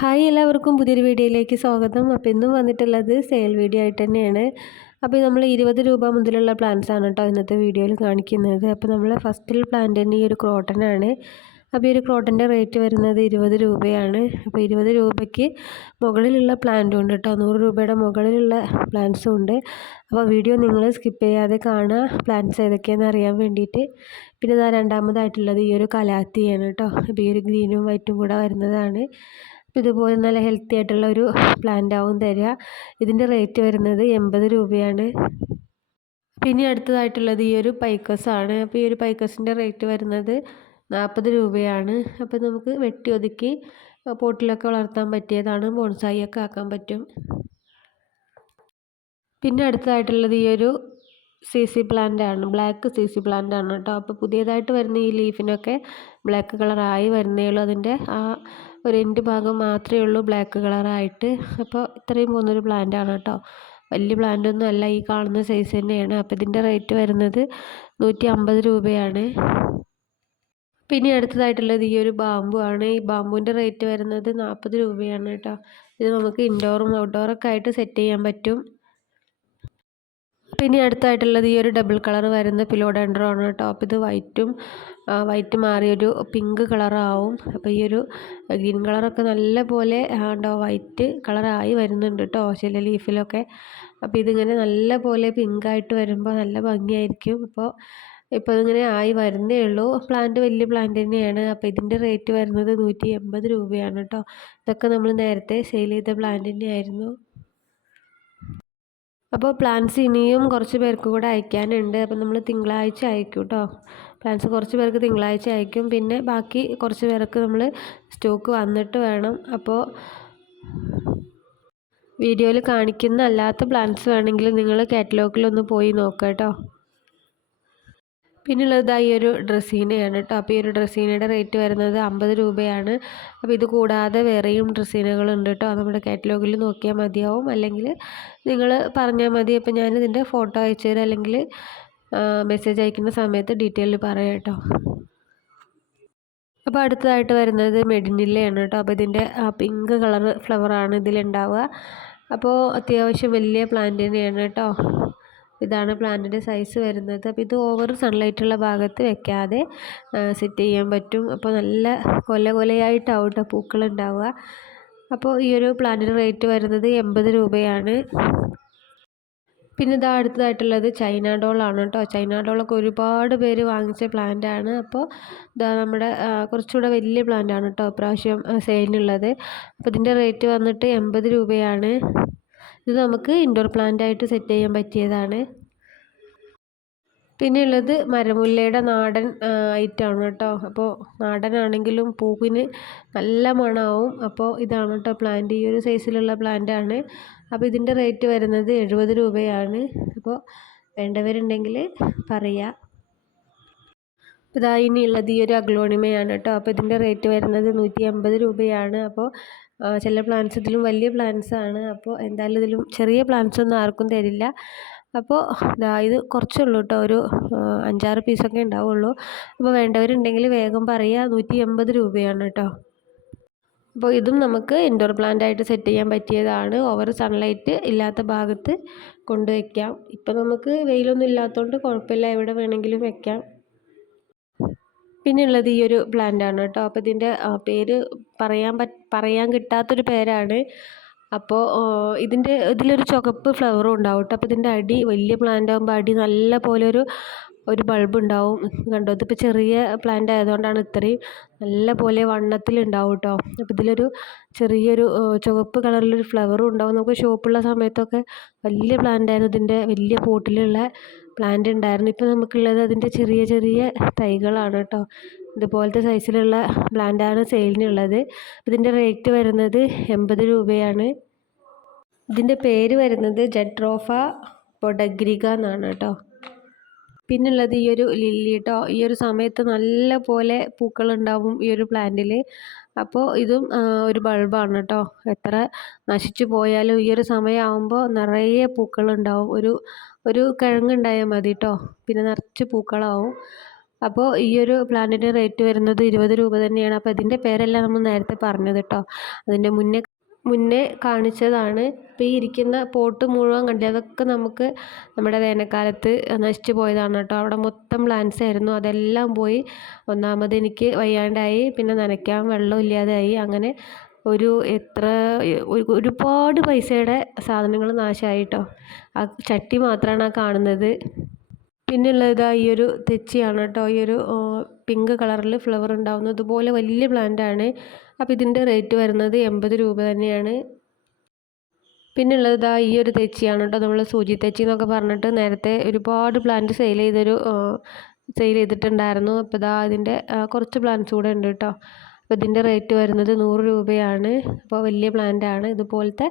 Hi എല്ലാവർക്കും പുതിയൊരു വീഡിയോയിലേക്ക് സ്വാഗതം. അപ്പോൾ ഇന്നും വന്നിട്ടുള്ളത് സെയിൽ വീഡിയോ ആയിട്ട് തന്നെയാണ്. അപ്പോൾ നമ്മൾ 20 രൂപ മുതലുള്ള പ്ലാന്റ്സ് ആണ് കേട്ടോ ഇന്നത്തെ വീഡിയോയിൽ കാണിക്കുന്നത്. അപ്പോൾ നമ്മൾ ഫസ്റ്റിൽ പ്ലാന്റ് തന്നെ ഈ ഒരു ക്രോട്ടനാണ്. അപ്പോൾ ഈ ഒരു ക്രോട്ടൻ്റെ റേറ്റ് വരുന്നത് 20 രൂപയാണ്. അപ്പോൾ 20 രൂപയ്ക്ക് മുകളിലുള്ള പ്ലാന്റും ഉണ്ട് കേട്ടോ, 100 രൂപയുടെ മുകളിലുള്ള പ്ലാന്റ്സും ഉണ്ട്. അപ്പോൾ വീഡിയോ നിങ്ങൾ സ്കിപ്പ് ചെയ്യാതെ കാണുക, പ്ലാന്റ്സ് ഏതൊക്കെയാണെന്ന് അറിയാൻ വേണ്ടിയിട്ട്. പിന്നെ ഇതാ രണ്ടാമതായിട്ടുള്ളത് ഈ ഒരു കലാത്തിയാണ് കേട്ടോ. അപ്പോൾ ഈ ഒരു ഗ്രീനും വൈറ്റും കൂടെ വരുന്നതാണ്. ഇതുപോലെ നല്ല ഹെൽത്തി ആയിട്ടുള്ള ഒരു പ്ലാന്റ് ആവും തരിക. ഇതിൻ്റെ റേറ്റ് വരുന്നത് 80 രൂപയാണ്. പിന്നെ അടുത്തതായിട്ടുള്ളത് ഈ ഒരു പൈക്കസ് ആണ്. അപ്പോൾ ഈ ഒരു പൈക്കസിൻ്റെ റേറ്റ് വരുന്നത് 40 രൂപയാണ്. അപ്പോൾ നമുക്ക് വെട്ടി ഒതുക്കി പോട്ടിലൊക്കെ വളർത്താൻ പറ്റിയതാണ്, ബോൺസായി ഒക്കെ ആക്കാൻ പറ്റും. പിന്നെ അടുത്തതായിട്ടുള്ളത് ഈ ഒരു CC പ്ലാന്റ് ആണ്, ബ്ലാക്ക് CC പ്ലാന്റ് ആണ് കേട്ടോ. അപ്പോൾ പുതിയതായിട്ട് വരുന്ന ഈ ലീഫിനൊക്കെ ബ്ലാക്ക് കളറായി വരുന്നേ ഉള്ളൂ. അതിൻ്റെ ആ ഒരു എൻഡ് ഭാഗം മാത്രമേ ഉള്ളൂ ബ്ലാക്ക് കളറായിട്ട്. അപ്പോൾ ഇത്രയും പോകുന്നൊരു പ്ലാന്റ് ആണ് കേട്ടോ. വലിയ പ്ലാന്റ് ഒന്നും അല്ല, ഈ കാണുന്ന സൈസ് തന്നെയാണ്. അപ്പോൾ ഇതിൻ്റെ റേറ്റ് വരുന്നത് 150 രൂപയാണ്. പിന്നെ അടുത്തതായിട്ടുള്ളത് ഈ ഒരു ബാമ്പു ആണ്. ഈ ബാമ്പുവിൻ്റെ റേറ്റ് വരുന്നത് 40 രൂപയാണ് കേട്ടോ. ഇത് നമുക്ക് ഇൻഡോറും ഔട്ട്ഡോറൊക്കെ ആയിട്ട് സെറ്റ് ചെയ്യാൻ പറ്റും. പിന്നെ അടുത്തായിട്ടുള്ളത് ഈ ഒരു ഡബിൾ കളർ വരുന്ന ഫിലോഡെൻഡ്രോൺ ആണ് കേട്ടോ. അപ്പോൾ ഇത് വൈറ്റ് മാറിയൊരു പിങ്ക് കളറാവും. അപ്പോൾ ഈ ഒരു ഗ്രീൻ കളറൊക്കെ നല്ല പോലെ ഉണ്ടോ വൈറ്റ് കളറായി വരുന്നുണ്ട് കേട്ടോ ചില ലീഫിലൊക്കെ. അപ്പോൾ ഇതിങ്ങനെ നല്ല പോലെ പിങ്കായിട്ട് വരുമ്പോൾ നല്ല ഭംഗിയായിരിക്കും. ഇപ്പോൾ ഇതിങ്ങനെ ആയി വരുന്നേ ഉള്ളൂ. പ്ലാന്റ് വലിയ പ്ലാന്റ് തന്നെയാണ്. അപ്പോൾ ഇതിൻ്റെ റേറ്റ് വരുന്നത് 180 രൂപയാണ് കേട്ടോ. ഇതൊക്കെ നമ്മൾ നേരത്തെ സെയിൽ ചെയ്ത പ്ലാന്റ് തന്നെയായിരുന്നു. അപ്പോൾ പ്ലാൻസ് ഇനിയും കുറച്ച് പേർക്ക് കൂടെ അയക്കാനുണ്ട്. അപ്പോൾ നമ്മൾ തിങ്കളാഴ്ച അയക്കും കേട്ടോ. പ്ലാൻസ് കുറച്ച് പേർക്ക് തിങ്കളാഴ്ച അയക്കും. പിന്നെ ബാക്കി കുറച്ച് പേർക്ക് നമ്മൾ സ്റ്റോക്ക് വന്നിട്ട് വേണം. അപ്പോൾ വീഡിയോയിൽ കാണിക്കുന്ന അല്ലാത്ത പ്ലാൻസ് വേണമെങ്കിൽ നിങ്ങൾ കാറ്റലോഗിലൊന്ന് പോയി നോക്കാം കേട്ടോ. പിന്നുള്ളത് ഈ ഒരു ഡ്രസ്സീനയാണ് കേട്ടോ. അപ്പോൾ ഈ ഒരു ഡ്രസ്സീനയുടെ റേറ്റ് വരുന്നത് 50 രൂപയാണ്. അപ്പോൾ ഇത് കൂടാതെ വേറെയും ഡ്രസ്സീനകളുണ്ട് കേട്ടോ. നമ്മുടെ കാറ്റലോഗിൽ നോക്കിയാൽ മതിയാവും, അല്ലെങ്കിൽ നിങ്ങൾ പറഞ്ഞാൽ മതി. അപ്പോൾ ഞാനിതിൻ്റെ ഫോട്ടോ അയച്ചു തരാം, അല്ലെങ്കിൽ മെസ്സേജ് അയക്കുന്ന സമയത്ത് ഡീറ്റെയിൽ പറയാം കേട്ടോ. അപ്പോൾ അടുത്തതായിട്ട് വരുന്നത് മെഡിനില്ലയാണ് കേട്ടോ. അപ്പോൾ ഇതിൻ്റെ പിങ്ക് കളർ ഫ്ലവറാണ് ഇതിലുണ്ടാവുക. അപ്പോൾ അത്യാവശ്യം വലിയ പ്ലാന്റ് തന്നെയാണ് കേട്ടോ. ഇതാണ് പ്ലാന്റിൻ്റെ സൈസ് വരുന്നത്. അപ്പോൾ ഇത് ഓവർ സൺലൈറ്റുള്ള ഭാഗത്ത് വെക്കാതെ സെറ്റ് ചെയ്യാൻ പറ്റും. അപ്പോൾ നല്ല കൊലയായിട്ടാവും കേട്ടോ പൂക്കളുണ്ടാവുക. അപ്പോൾ ഈ ഒരു പ്ലാന്റിൻ്റെ റേറ്റ് വരുന്നത് 80 രൂപയാണ്. പിന്നെ ഇതാ അടുത്തതായിട്ടുള്ളത് ചൈന ഡോളാണ് കേട്ടോ. ചൈന ഡോളൊക്കെ ഒരുപാട് പേര് വാങ്ങിച്ച പ്ലാന്റാണ്. അപ്പോൾ ഇതാ നമ്മുടെ കുറച്ചുകൂടെ വലിയ പ്ലാന്റാണ് കേട്ടോ ഇപ്രാവശ്യം സെയിലിനുള്ളത്. അപ്പോൾ ഇതിൻ്റെ റേറ്റ് വന്നിട്ട് 80 രൂപയാണ്. ഇത് നമുക്ക് ഇൻഡോർ പ്ലാന്റായിട്ട് സെറ്റ് ചെയ്യാൻ പറ്റിയതാണ്. പിന്നെ ഉള്ളത് മരമുല്ലയുടെ നാടൻ ഐറ്റമാണ് കേട്ടോ. അപ്പോൾ നാടനാണെങ്കിലും പൂവിന് നല്ല മണമാവും. അപ്പോൾ ഇതാണ് കേട്ടോ പ്ലാന്റ്, ഈ ഒരു സൈസിലുള്ള പ്ലാന്റാണ്. അപ്പോൾ ഇതിൻ്റെ റേറ്റ് വരുന്നത് 70 രൂപയാണ്. അപ്പോൾ വേണ്ടവരുണ്ടെങ്കിൽ പറയുക. ഇതാ ഇനിയുള്ളത് ഈ ഒരു അഗ്ലോണിമയാണ് കേട്ടോ. അപ്പോൾ ഇതിൻ്റെ റേറ്റ് വരുന്നത് 150 രൂപയാണ്. അപ്പോൾ ചില പ്ലാന്റ്സ് ഇതിലും വലിയ പ്ലാന്റ്സ് ആണ്. അപ്പോൾ എന്തായാലും ഇതിലും ചെറിയ പ്ലാന്റ്സ് ഒന്നും ആർക്കും തരില്ല. അപ്പോൾ ഇത് കുറച്ചുള്ളൂ കേട്ടോ, ഒരു 5-6 പീസൊക്കെ ഉണ്ടാവുള്ളൂ. അപ്പോൾ വേണ്ടവരുണ്ടെങ്കിൽ വേഗം പറയുക. 180 രൂപയാണ് കേട്ടോ. അപ്പോൾ ഇതും നമുക്ക് ഇൻഡോർ പ്ലാന്റ് ആയിട്ട് സെറ്റ് ചെയ്യാൻ പറ്റിയതാണ്. ഓവർ സൺലൈറ്റ് ഇല്ലാത്ത ഭാഗത്ത് കൊണ്ടുവയ്ക്കാം. ഇപ്പം നമുക്ക് വെയിലൊന്നും ഇല്ലാത്തതുകൊണ്ട് കുഴപ്പമില്ല, എവിടെ വേണമെങ്കിലും വെക്കാം. പിന്നെ ഉള്ളത് ഈ ഒരു പ്ലാന്റ് ആണ് കേട്ടോ. അപ്പോൾ ഇതിൻ്റെ പേര് പറയാൻ കിട്ടാത്തൊരു പേരാണ്. അപ്പോൾ ഇതിലൊരു ചുവപ്പ് ഫ്ലവറും ഉണ്ടാവും കേട്ടോ. അപ്പോൾ ഇതിൻ്റെ അടി വലിയ പ്ലാന്റ് ആകുമ്പോൾ അടി നല്ല പോലെ ഒരു ബൾബ് ഉണ്ടാവും. കണ്ടോ, ഇതിപ്പോൾ ചെറിയ പ്ലാന്റ് ആയതുകൊണ്ടാണ് ഇത്രയും നല്ല പോലെ വണ്ണത്തിലുണ്ടാവും കേട്ടോ. അപ്പോൾ ഇതിലൊരു ചെറിയൊരു ചുവപ്പ് കളറിലൊരു ഫ്ലവറും ഉണ്ടാവും. നമുക്ക് ഷോപ്പുള്ള സമയത്തൊക്കെ വലിയ പ്ലാന്റ് ആയിരുന്നു, ഇതിൻ്റെ വലിയ പോട്ടിലുള്ള പ്ലാന്റ് ഉണ്ടായിരുന്നു. ഇപ്പോൾ നമുക്കുള്ളത് അതിൻ്റെ ചെറിയ ചെറിയ തൈകളാണ് കേട്ടോ. ഇതുപോലത്തെ സൈസിലുള്ള പ്ലാന്റാണ് സെയിലിനുള്ളത്. ഇതിൻ്റെ റേറ്റ് വരുന്നത് 80 രൂപയാണ്. ഇതിൻ്റെ പേര് വരുന്നത് ജട്രോഫ പൊഡഗ്രിക എന്നാണ് കേട്ടോ. പിന്നുള്ളത് ഈ ഒരു ലില്ലി കേട്ടോ. ഈ ഒരു സമയത്ത് നല്ല പോലെ പൂക്കളുണ്ടാവും ഈ ഒരു പ്ലാന്റിൽ. അപ്പോൾ ഇതും ഒരു ബൾബാണ് കേട്ടോ. എത്ര നശിച്ചു പോയാലും ഈ ഒരു സമയമാകുമ്പോൾ നിറയെ പൂക്കളുണ്ടാവും. ഒരു കിഴങ്ങുണ്ടായാൽ മതി കേട്ടോ, പിന്നെ നിറച്ച് പൂക്കളാവും. അപ്പോൾ ഈ ഒരു പ്ലാന്റിൻ്റെ റേറ്റ് വരുന്നത് 20 രൂപ തന്നെയാണ്. അപ്പോൾ ഇതിൻ്റെ പേരല്ല നമ്മൾ നേരത്തെ പറഞ്ഞത് കേട്ടോ. അതിൻ്റെ മുന്നേ കാണിച്ചതാണ്. ഇപ്പോൾ ഈ ഇരിക്കുന്ന പോട്ട് മുഴുവൻ കണ്ടില്ലേ, അതൊക്കെ നമുക്ക് നമ്മുടെ വേനൽക്കാലത്ത് നശിച്ചു പോയതാണ് കേട്ടോ. അവിടെ മൊത്തം പ്ലാന്റ്സ് ആയിരുന്നു, അതെല്ലാം പോയി. ഒന്നാമത് എനിക്ക് വയ്യാണ്ടായി, പിന്നെ നനയ്ക്കാൻ വെള്ളം ഇല്ലാതായി. അങ്ങനെ ഒരുപാട് പൈസയുടെ സാധനങ്ങൾ നാശമായി കേട്ടോ. ആ ചട്ടി മാത്രമാണ് ആ കാണുന്നത്. പിന്നെയുള്ളത് ഇതാ ഈ ഒരു തെച്ചിയാണ് കേട്ടോ. ഈ ഒരു പിങ്ക് കളറിൽ ഫ്ലവർ ഉണ്ടാവുന്നത് ഇതുപോലെ വലിയ പ്ലാന്റാണ്. അപ്പോൾ ഇതിൻ്റെ റേറ്റ് വരുന്നത് 80 രൂപ തന്നെയാണ്. പിന്നെയുള്ളത് ഇതാ ഈ ഒരു തെച്ചിയാണ് കേട്ടോ. നമ്മൾ സൂചി തെച്ചി എന്നൊക്കെ പറഞ്ഞിട്ട് നേരത്തെ ഒരുപാട് പ്ലാന്റ് സെയിൽ ചെയ്തിട്ടുണ്ടായിരുന്നു. അപ്പോൾ ഇതാ ഇതിൻ്റെ കുറച്ച് പ്ലാന്റ്സ് കൂടെ ഉണ്ട് കേട്ടോ. അപ്പോൾ ഇതിൻ്റെ റേറ്റ് വരുന്നത് 100 രൂപയാണ്. അപ്പോൾ വലിയ പ്ലാന്റാണ്. ഇതുപോലത്തെ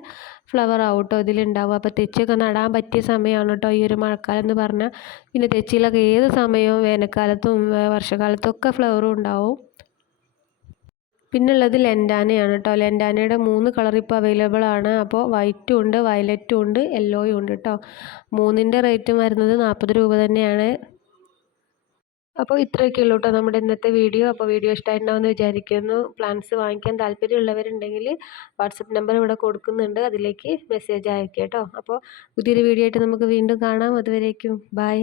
ഫ്ലവർ ആവും കേട്ടോ ഇതിലുണ്ടാവുക. അപ്പോൾ തെച്ചിയൊക്കെ നടാൻ പറ്റിയ സമയമാണ് കേട്ടോ ഈ ഒരു മഴക്കാലം എന്ന് പറഞ്ഞാൽ. പിന്നെ തെച്ചിയിലൊക്കെ ഏത് സമയവും വേനൽക്കാലത്തും വർഷക്കാലത്തും ഒക്കെ ഫ്ലവറും ഉണ്ടാവും. പിന്നുള്ളത് ലെൻഡാനയാണ് കേട്ടോ. ലെൻഡാനയുടെ 3 കളർ ഇപ്പോൾ അവൈലബിൾ ആണ്. അപ്പോൾ വൈറ്റും ഉണ്ട്, വയലറ്റും ഉണ്ട്, യെല്ലോയും ഉണ്ട് കേട്ടോ. 3ൻ്റെ റേറ്റും വരുന്നത് 40 രൂപ തന്നെയാണ്. അപ്പോൾ ഇത്രയൊക്കെ ഉള്ളൂ കേട്ടോ നമ്മുടെ ഇന്നത്തെ വീഡിയോ. അപ്പോൾ വീഡിയോ ഇഷ്ടമായിട്ടുണ്ടാവുമെന്ന് വിചാരിക്കുന്നു. പ്ലാൻസ് വാങ്ങിക്കാൻ താല്പര്യമുള്ളവരുണ്ടെങ്കിൽ വാട്സപ്പ് നമ്പർ ഇവിടെ കൊടുക്കുന്നുണ്ട്, അതിലേക്ക് മെസ്സേജ് അയക്കുക കേട്ടോ. അപ്പോൾ പുതിയൊരു വീഡിയോ ആയിട്ട് നമുക്ക് വീണ്ടും കാണാം. അതുവരേക്കും ബൈ.